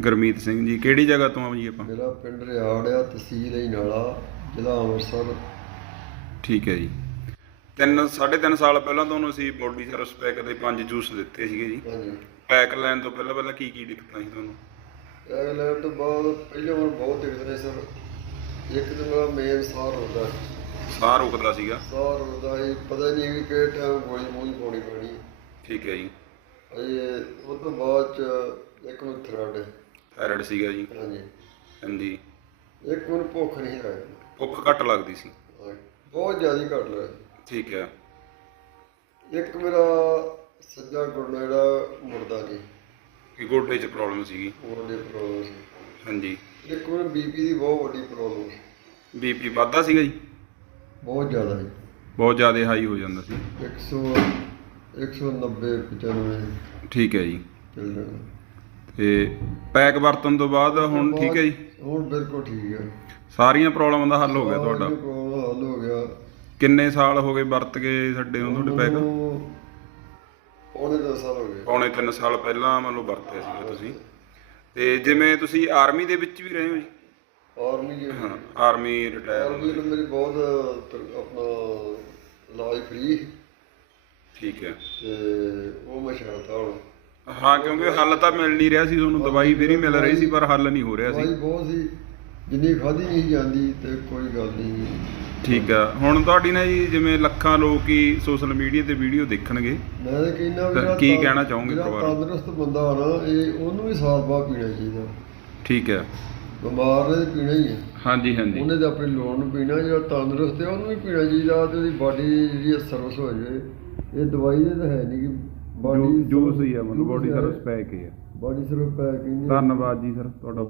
ਗੁਰਮੀਤ ਸਿੰਘ ਜੀ ਕਿਹੜੀ ਜਗ੍ਹਾ ਤੋਂ ਆ ਜੀ ਆਪਾਂ? ਮੇਰਾ ਪਿੰਡ ਰਿਆੜ ਆ ਤਹਿਸੀਲ ਹੀ ਨਾਲਾ ਜ਼ਿਲ੍ਹਾ ਅੰਮ੍ਰਿਤਸਰ। ਠੀਕ ਹੈ ਜੀ। ਤਿੰਨ ਸਾਢੇ ਤਿੰਨ ਸਾਲ ਪਹਿਲਾਂ ਤੁਹਾਨੂੰ ਅਸੀਂ ਬੋਡੀ ਸਰਵਿਸ ਪੈਕ ਦੇ ਪੰਜ ਜੂਸ ਦਿੱਤੇ ਸੀਗੇ ਜੀ। ਪੈਕ ਲੈਣ ਤੋਂ ਪਹਿਲਾਂ ਪਹਿਲਾਂ ਕੀ ਕੀ ਦਿੱਕਤਾਂ ਸੀ ਤੁਹਾਨੂੰ? ਇਹ ਲੈਣ ਤੋਂ ਬਾਅਦ ਪਹਿਲੇ ਵਾਰ ਬਹੁਤ ਦਿਖਦੇ ਨੇ ਸਰ। ਇੱਕ ਤਾਂ ਮੇਰਾ ਮੇਨ ਸਾਰ ਹੁੰਦਾ ਸਾਹ ਰੁਕਦਾ ਸੀਗਾ? ਸਾਰ ਹੁੰਦਾ ਇਹ ਪਤਾ ਨਹੀਂ ਵੀ ਕਿਹੜੇ ਟਾਈਮ ਗੋਲੀ ਮੂੰਹ ਪਾਉਣੀ ਪੈਣੀ। ਠੀਕ ਹੈ ਜੀ। ਅਜੇ ਉਹ ਤੋਂ ਬਾਅਦ ਚ ਇੱਕ ਨੂੰ ਥਰਡ ਥਾਇਰਾਇਡ ਸੀਗਾ ਜੀ। ਹਾਂਜੀ। ਹਾਂਜੀ। ਇੱਕ ਮੈਨੂੰ ਭੁੱਖ ਨਹੀਂ ਲੱਗਦੀ। ਭੁੱਖ ਘੱਟ ਲੱਗਦੀ ਸੀ। ਬਹੁਤ ਜ਼ਿਆਦਾ ਘੱਟ ਲੱਗਦੀ। ਠੀਕ ਹੈ। ਇੱਕ ਮੇਰਾ ਸੱਜਾ ਗੁਰਨਾ ਜਿਹੜਾ ਮੁਰਦਾ ਨਹੀਂ ਕਿ ਗੋਡੇ 'ਚ ਪ੍ਰੋਬਲਮ ਸੀਗੀ। ਉਹਦੇ ਪ੍ਰੋਬਲਮ ਸੀ। ਹਾਂਜੀ। ਇੱਕ ਮੈਨੂੰ ਬੀਪੀ ਦੀ ਬਹੁਤ ਵੱਡੀ ਪ੍ਰੋਬਲਮ ਸੀ। ਬੀਪੀ ਵੱਧਦਾ ਸੀਗਾ ਜੀ? ਬਹੁਤ ਜ਼ਿਆਦਾ ਜੀ। ਬਹੁਤ ਜ਼ਿਆਦਾ ਹਾਈ ਹੋ ਜਾਂਦਾ ਸੀ। 100 190 95 ਠੀਕ ਹੈ ਜੀ। ਚੱਲ ਜਾਣਾ। ਤੇ ਪੈਕ ਵਰਤਣ ਤੋਂ ਬਾਅਦ ਹੁਣ ਠੀਕ ਹੈ ਜੀ? ਹੁਣ ਬਿਲਕੁਲ ਠੀਕ ਹੈ। ਸਾਰੀਆਂ ਪ੍ਰੋਬਲਮਾਂ ਦਾ ਹੱਲ ਹੋ ਗਿਆ ਤੁਹਾਡਾ? ਹੱਲ ਹੋ ਗਿਆ। ਕਿੰਨੇ ਸਾਲ ਹੋ ਗਏ ਵਰਤ ਕੇ ਛੱਡੇ ਹੋ ਤੁਹਾਡੇ ਪੈਕ? ਪੌਣੇ ਦੋ ਸਾਲ ਹੋ ਗਏ। ਪੌਣੇ 3 ਸਾਲ ਪਹਿਲਾਂ ਮੰਨ ਲਓ ਵਰਤਿਆ ਸੀਗਾ ਤੁਸੀਂ। ਤੇ ਜਿਵੇਂ ਤੁਸੀਂ ਆਰਮੀ ਦੇ ਵਿੱਚ ਵੀ ਰਹੇ ਹੋ ਜੀ? ਆਰਮੀ ਜੀ ਹਾਂ ਆਰਮੀ ਰਿਟਾਇਰ ਆਰਮੀ ਨੂੰ ਮੇਰੀ ਬਹੁਤ ਆਪਣਾ ਇਲਾਜ ਫ੍ਰੀ। ਠੀਕ ਹੈ। ਤੇ ਉਹ ਮੈਂ ਛੱਡਤਾ ਹੁਣ। ਹਾਂ ਕਿਉਂਕਿ ਹੱਲ ਤਾਂ ਮਿਲ ਨਹੀਂ ਰਿਹਾ ਸੀ ਤੁਹਾਨੂੰ ਦਵਾਈ ਵੀ ਨਹੀਂ ਮਿਲ ਰਹੀ ਸੀ ਪਰ ਹੱਲ ਨਹੀਂ ਹੋ ਰਿਹਾ ਸੀ। ਦਵਾਈ ਬਹੁਤ ਸੀ ਜਿੰਨੀ ਖਾਧੀ ਨਹੀਂ ਜਾਂਦੀ ਤੇ ਕੋਈ ਗੱਲ ਨਹੀਂ ਠੀਕ ਆ। ਹੁਣ ਤੁਹਾਡੀ ਨਾ ਜੀ ਜਿਵੇਂ ਲੱਖਾਂ ਲੋਕ ਹੀ ਸੋਸ਼ਲ ਮੀਡੀਆ ਤੇ ਵੀਡੀਓ ਦੇਖਣਗੇ। ਮੈਂ ਤਾਂ ਕਹਿੰਦਾ ਵੀ ਤਾਂ ਕੀ ਕਹਿਣਾ ਚਾਹੋਗੇ ਪਰਿਵਾਰ ਨੂੰ? ਤੰਦਰੁਸਤ ਬੰਦਾ ਆ ਨਾ ਇਹ ਉਹਨੂੰ ਵੀ ਸਾਲ ਬਾਅਦ ਪੀਣਾ ਚਾਹੀਦਾ। ਠੀਕ ਹੈ ਬਿਮਾਰ ਨੇ ਪੀਣਾ ਹੀ ਹੈ ਹਾਂਜੀ ਹਾਂਜੀ। ਉਹਨੇ ਤਾਂ ਆਪਣੀ ਲੋੜ ਨੂੰ ਪੀਣਾ ਜਿਹੜਾ ਤੰਦਰੁਸਤ ਹੈ ਉਹਨੂੰ ਵੀ ਪੀਣਾ ਚਾਹੀਦਾ ਤੇ ਉਹਦੀ ਬਾਡੀ ਜਿਹੜੀ ਸਰਵਿਸ ਹੋ ਜਾਵੇ। ਇਹ ਦਵਾਈ ਦੇ ਤਾਂ ਹੈ ਨਹੀਂ ਕਿ ਬਾਡੀ ਜੂਸ ਹੀ ਆ ਮਤਲਬ ਬੋਡੀ ਸਰਵਿਸ ਪੈਕ ਹੀ। ਆ ਬਾਡੀ ਸਰਵਿਸ ਪੈ ਕਹਿੰਦੇ ਧੰਨਵਾਦ ਜੀ ਸਰ ਤੁਹਾਡਾ